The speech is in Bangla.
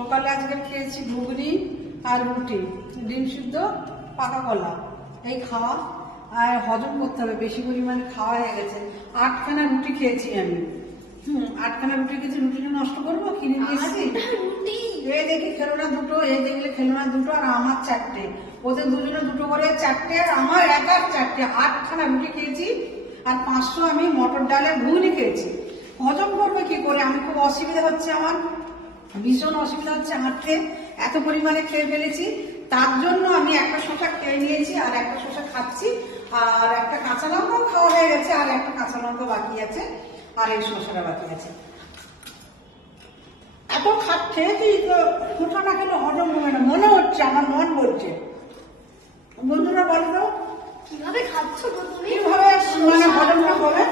সকালে আজকে খেয়েছি ঘুগনি আর রুটি ডিম সিদ্ধ পাকা কলা। এই খাওয়া আর হজম করতে হবে বেশি পরিমাণে খাওয়া হয়ে গেছে। আটখানা রুটি খেয়েছি আমি। হুম আটখানা রুটি খেয়েছি রুটিটা নষ্ট করব? কিনে রুটি। এই দেখি খেলনা দুটো এই দেখলে খেলনা দুটো আর আমার চারটে। ওদের দুজনে দুটো করে চারটে আর আমার এক একার চারটে। আটখানা রুটি খেয়েছি আর পাঁচশো আমি মটর ডালের ঘুগনি খেয়েছি। হজম করবে কি করে? আমি খুব অসুবিধা হচ্ছে আমার। ভীষণ অসুবিধা হচ্ছে হাঁটতে এত পরিমাণে খেয়ে ফেলেছি। তার জন্য আমি একটা শসা খেয়ে নিয়েছি আর একটা শসা খাচ্ছি। আর একটা কাঁচা লঙ্কাও খাওয়া হয়ে গেছে আর একটা কাঁচা লঙ্কা বাকি আছে আর এই শসাটা বাকি আছে। এত খাট খেয়েছি তো ফোটা না খেলে হজম হবে না? মনে হচ্ছে আমার মন বলছে। বন্ধুরা বলো তো কীভাবে খাচ্ছ তুমি? কীভাবে মানে হজমটা হবে?